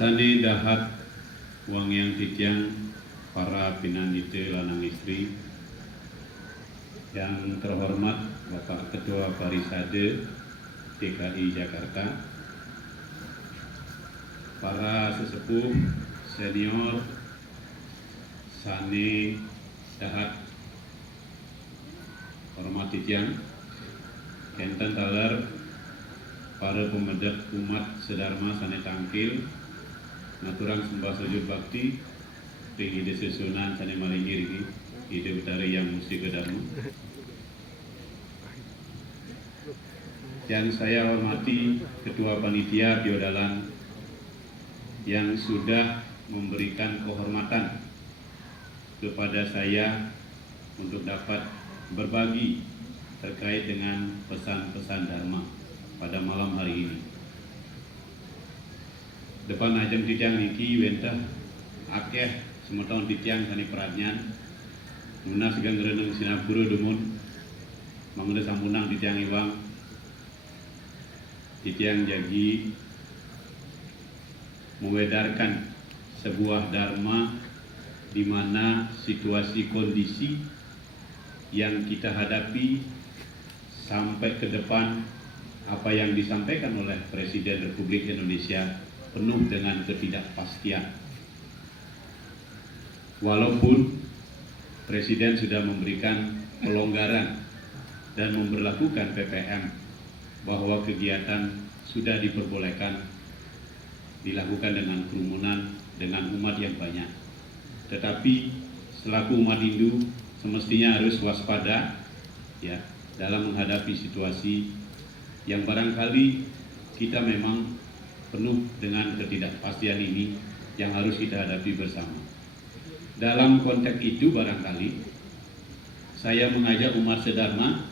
Sani dahat wang yang titiang para pinanggite lanang istri yang terhormat Bapak Ketua Parisade DKI Jakarta, para sesepuh senior Sani dahat hormat titiang kenten taler para pemedak umat sedharma Sani tangkil naturang sembah sujud bakti tinggi di susunan Sani malinggir ini ide utari yang mesti kedamu. Yang saya hormati Ketua Panitia Biodalan yang sudah memberikan kehormatan kepada saya untuk dapat berbagi terkait dengan pesan-pesan Dharma pada malam hari ini. Depan ajeng titiang niki wentah akeh semeton titiang Sani peradnyan Nuna segang renung sinapura dumun manguda sampunang titiang iwang titiang jagi mengedarkan sebuah dharma di mana situasi kondisi yang kita hadapi sampai ke depan apa yang disampaikan oleh Presiden Republik Indonesia penuh dengan ketidakpastian. Walaupun Presiden sudah memberikan pelonggaran dan memberlakukan PPM bahwa kegiatan sudah diperbolehkan dilakukan dengan kerumunan dengan umat yang banyak. Tetapi selaku umat Hindu semestinya harus waspada ya dalam menghadapi situasi yang barangkali kita memang penuh dengan ketidakpastian ini yang harus kita hadapi bersama. Dalam konteks itu barangkali saya mengajak umat sedharma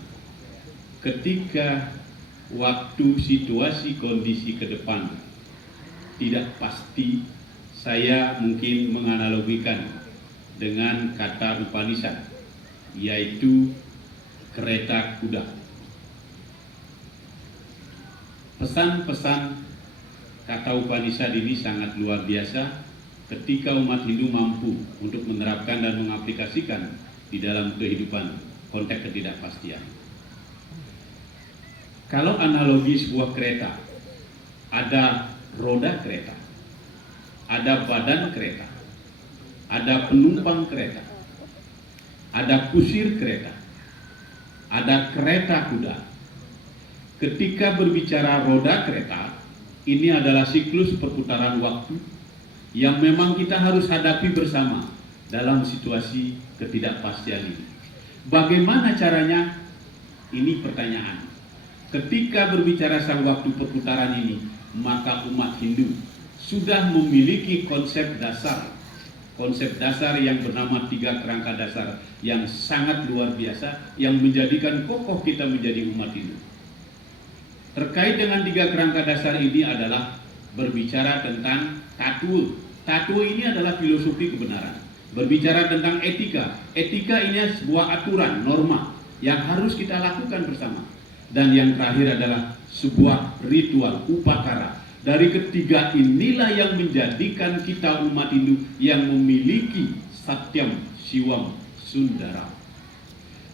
ketika waktu situasi kondisi ke depan tidak pasti, saya mungkin menganalogikan dengan kata Upanishad yaitu kereta kuda. Pesan-pesan kata Upanishad ini sangat luar biasa ketika umat Hindu mampu untuk menerapkan dan mengaplikasikan di dalam kehidupan konteks ketidakpastian. Kalau analogi sebuah kereta, ada roda kereta, ada badan kereta, ada penumpang kereta, ada kusir kereta, ada kereta kuda. Ketika berbicara roda kereta, ini adalah siklus perputaran waktu yang memang kita harus hadapi bersama dalam situasi ketidakpastian ini. Bagaimana caranya? Ini pertanyaan. Ketika berbicara sang waktu perputaran ini, maka umat Hindu sudah memiliki konsep dasar yang bernama 3 kerangka dasar yang sangat luar biasa yang menjadikan kokoh kita menjadi umat Hindu. Terkait dengan 3 kerangka dasar ini adalah berbicara tentang tattwa. Tattwa ini adalah filosofi kebenaran. Berbicara tentang etika. Etika ini sebuah aturan, norma yang harus kita lakukan bersama. Dan yang terakhir adalah sebuah ritual, upakara. Dari ketiga inilah yang menjadikan kita umat Hindu yang memiliki Satyam Shivam Sundaram.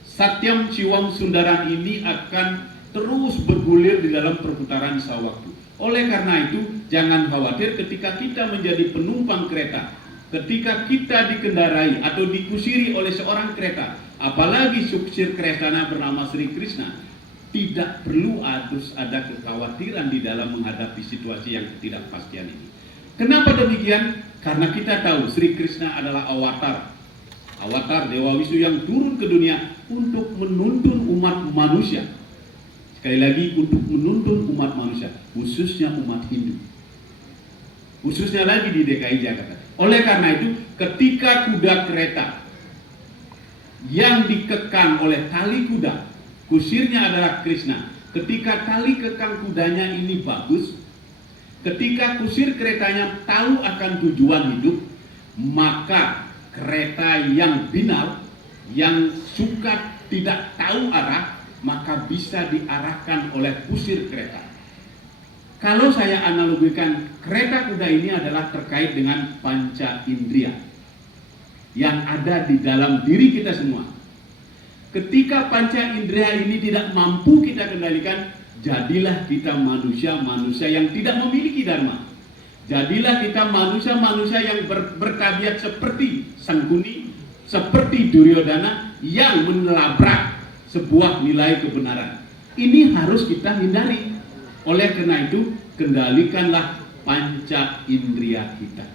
Satyam Shivam Sundaram ini akan terus bergulir di dalam perputaran sawaktu. Oleh karena itu, jangan khawatir ketika kita menjadi penumpang kereta, ketika kita dikendarai atau dikusiri oleh seorang kereta, apalagi supir keretanya bernama Sri Krishna, tidak perlu harus ada kekhawatiran di dalam menghadapi situasi yang ketidakpastian ini. Kenapa demikian? Karena kita tahu Sri Krishna adalah avatar Dewa Wisnu yang turun ke dunia untuk menuntun umat manusia. Sekali lagi, untuk menuntun umat manusia, khususnya umat Hindu. Khususnya lagi di DKI Jakarta. Oleh karena itu, ketika kuda kereta yang dikekang oleh tali kuda, kusirnya adalah Krishna. Ketika tali kekang kudanya ini bagus, ketika kusir keretanya tahu akan tujuan hidup, maka kereta yang binal, yang suka tidak tahu arah, maka bisa diarahkan oleh kusir kereta. Kalau saya analogikan, kereta kuda ini adalah terkait dengan panca indera yang ada di dalam diri kita semua. Ketika panca indera ini tidak mampu kita kendalikan, jadilah kita manusia-manusia yang tidak memiliki dharma. Jadilah kita manusia-manusia yang bertabiat seperti Sangkuni, seperti Duryodhana yang menelabrak sebuah nilai kebenaran. Ini harus kita hindari. Oleh karena itu, kendalikanlah panca indera kita.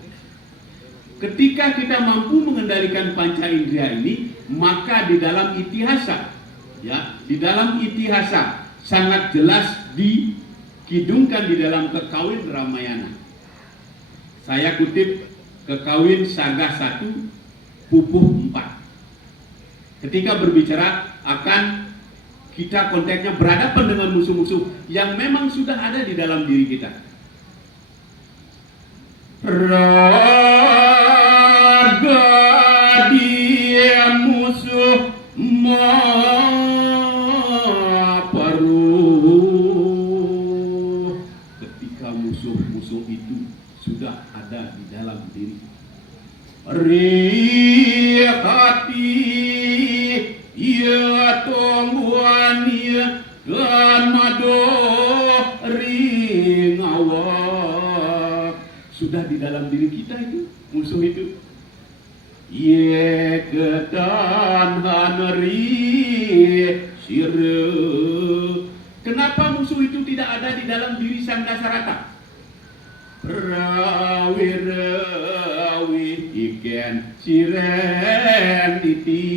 Ketika kita mampu mengendalikan panca indera ini, maka di dalam itihasa, ya, di dalam itihasa sangat jelas dikidungkan di dalam Kekawin Ramayana. Saya kutip Kekawin Sarga 1 Pupuh 4. Ketika berbicara akan kita konteksnya berhadapan dengan musuh-musuh yang memang sudah ada di dalam diri kita. Raga dia musuh maparuh. Ketika musuh-musuh itu sudah ada di dalam diri, hati ia tongguan ia dan mado ringawak. Sudah di dalam diri kita itu musuh itu. Ye ketan haneri sire. Kenapa musuh itu tidak ada di dalam diri Sang Dasarata? Rawi iken siren titi.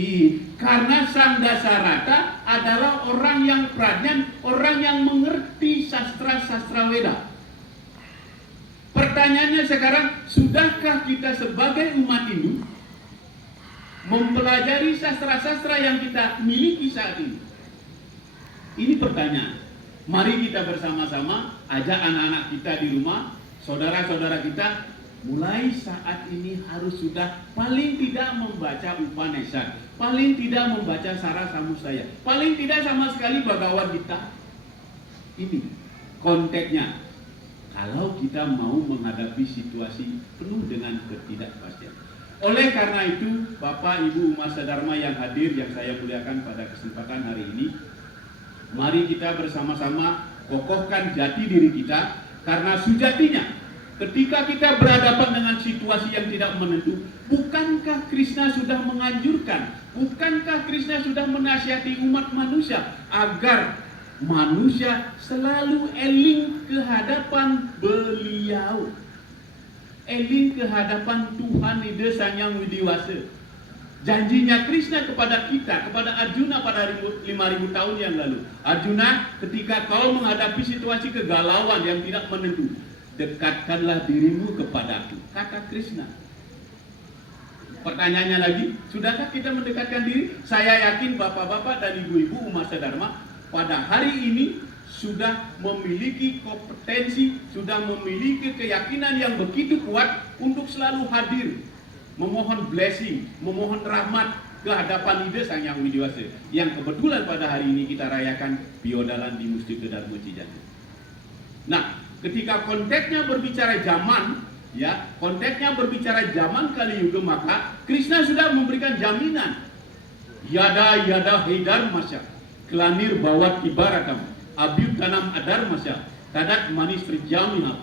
Karena Sang Dasarata adalah orang yang prajnan, orang yang mengerti sastra-sastra Weda. Pertanyaannya sekarang, sudahkah kita sebagai umat Hindu mempelajari sastra-sastra yang kita miliki saat ini? Ini pertanyaan. Mari kita bersama-sama ajak anak-anak kita di rumah, saudara-saudara kita, mulai saat ini harus sudah paling tidak membaca Upanishad, paling tidak membaca Sara Samustaya, paling tidak sama sekali Bhagavad Gita. Ini konteksnya. Kalau kita mau menghadapi situasi penuh dengan ketidakpastian. Oleh karena itu, Bapak Ibu Umat Sadharma yang hadir, yang saya muliakan pada kesempatan hari ini, mari kita bersama-sama kokohkan jati diri kita, karena sejatinya ketika kita berhadapan dengan situasi yang tidak menentu, bukankah Krishna sudah menganjurkan, bukankah Krishna sudah menasihati umat manusia agar manusia selalu eling ke hadapan beliau, eling ke hadapan Tuhan Ida Sang Hyang Widiwasa. Janjinya Krishna kepada kita, kepada Arjuna pada 5.000 tahun yang lalu. Arjuna, ketika kau menghadapi situasi kegalauan yang tidak menentu, dekatkanlah dirimu kepadaku, kata Krishna. Pertanyaannya lagi, sudahkah kita mendekatkan diri? Saya yakin bapak-bapak dan ibu-ibu Umat Sadharma pada hari ini sudah memiliki kompetensi, sudah memiliki keyakinan yang begitu kuat untuk selalu hadir, memohon blessing, memohon rahmat ke hadapan Ida Sang Hyang Widiwasa, yang kebetulan pada hari ini kita rayakan Biodalan di Mustika Dharma Cijati. Nah, ketika konteksnya berbicara zaman, ya, konteksnya berbicara zaman Kali Yuga, maka Krishna sudah memberikan jaminan. Yada yada hidar masya, kelanir bawat ibaratam, abhyutanam adar masya, tadat manis terjamiha.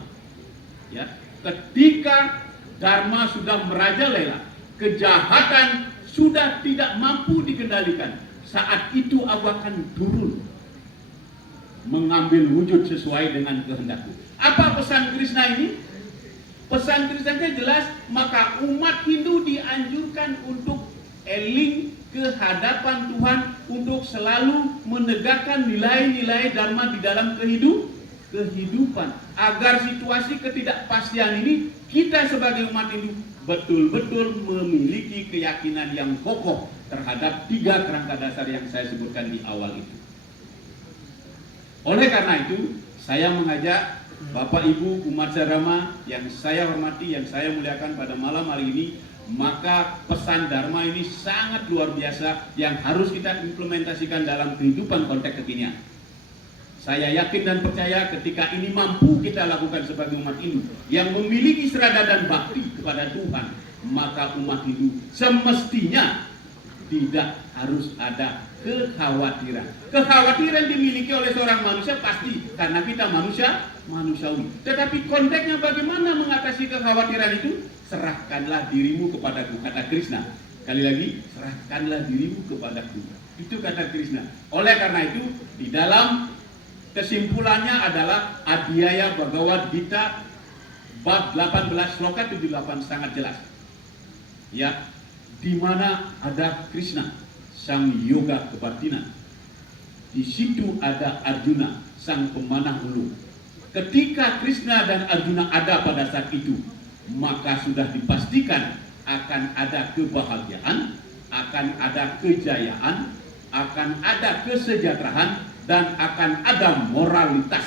Ya, ketika Dharma sudah merajalela, kejahatan sudah tidak mampu dikendalikan, saat itu aku akan turun mengambil wujud sesuai dengan kehendakku. Apa pesan Krishna ini? Pesan Krishna jelas, maka umat Hindu dianjurkan untuk eling ke hadapan Tuhan, untuk selalu menegakkan nilai-nilai Dharma di dalam kehidupan, agar situasi ketidakpastian ini kita sebagai umat Hindu betul-betul memiliki keyakinan yang kokoh terhadap 3 kerangka dasar yang saya sebutkan di awal itu. Oleh karena itu, saya mengajak Bapak Ibu Umat Sadharma yang saya hormati, yang saya muliakan pada malam hari ini, maka pesan Dharma ini sangat luar biasa yang harus kita implementasikan dalam kehidupan konteks kekinian. Saya yakin dan percaya ketika ini mampu kita lakukan sebagai umat Hindu yang memiliki serada dan bakti kepada Tuhan, maka umat Hindu semestinya tidak harus ada kekhawatiran. Kekhawatiran dimiliki oleh seorang manusia pasti karena kita manusiawi. Tetapi konteksnya bagaimana mengatasi kekhawatiran itu? Serahkanlah dirimu kepadaku, kata Krishna. Sekali lagi, serahkanlah dirimu kepadaku. Itu kata Krishna. Oleh karena itu, di dalam kesimpulannya adalah Adhyaya Bhagavad Gita bab 18 sloka 78 sangat jelas. Ya, di mana ada Krishna, sang yoga kebatinan. Di situ ada Arjuna, sang pemanah ulung. Ketika Krishna dan Arjuna ada pada saat itu, maka sudah dipastikan akan ada kebahagiaan, akan ada kejayaan, akan ada kesejahteraan, dan akan ada moralitas.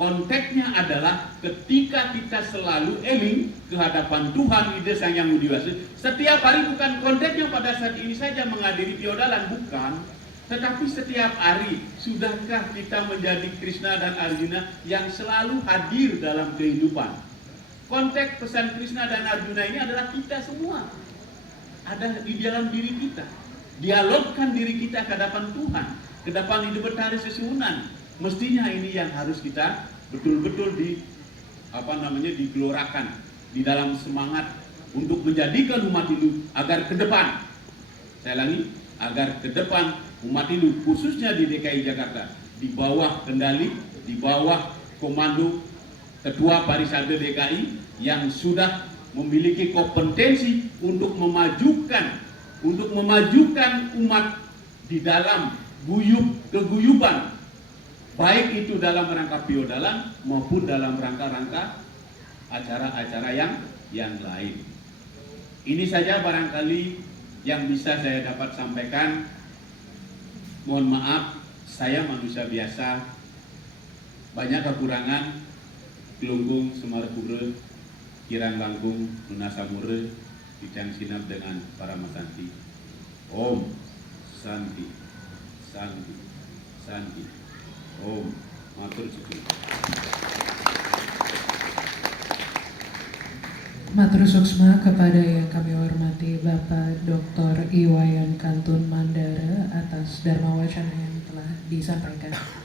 Konteksnya adalah ketika kita selalu eling ke hadapan Tuhan Ide Sang Yang Widiwasa. Setiap hari, bukan konteksnya pada saat ini saja menghadiri piodalan, bukan. Tetapi setiap hari, sudahkah kita menjadi Krishna dan Arjuna yang selalu hadir dalam kehidupan? Konteks pesan Krishna dan Arjuna ini adalah kita semua. Ada di dalam diri kita. Dialogkan diri kita ke hadapan Tuhan, ke depan hidup betari sesuhunan. Mestinya ini yang harus kita betul-betul digelorakan di dalam semangat untuk menjadikan umat Hindu agar ke depan, saya ulangi, agar ke depan umat Hindu khususnya di DKI Jakarta di bawah kendali, di bawah komando Ketua Parisade DKI yang sudah memiliki kompetensi untuk memajukan umat di dalam keguyuban, baik itu dalam rangka piodalan maupun dalam rangka-rangka acara-acara yang lain. Ini saja barangkali yang bisa saya dapat sampaikan. Mohon maaf, saya manusia biasa, banyak kekurangan. Kelungkung Semarapura, Kirang Langkung, Nunasamure, Bidang Sinap dengan para masanti. Om Santi, Santi, Santi. Om Matur Suci. Matur suksma kepada yang kami hormati Bapak Dr. Iwayan Kantun Mandara atas dharma wacana yang telah disampaikan.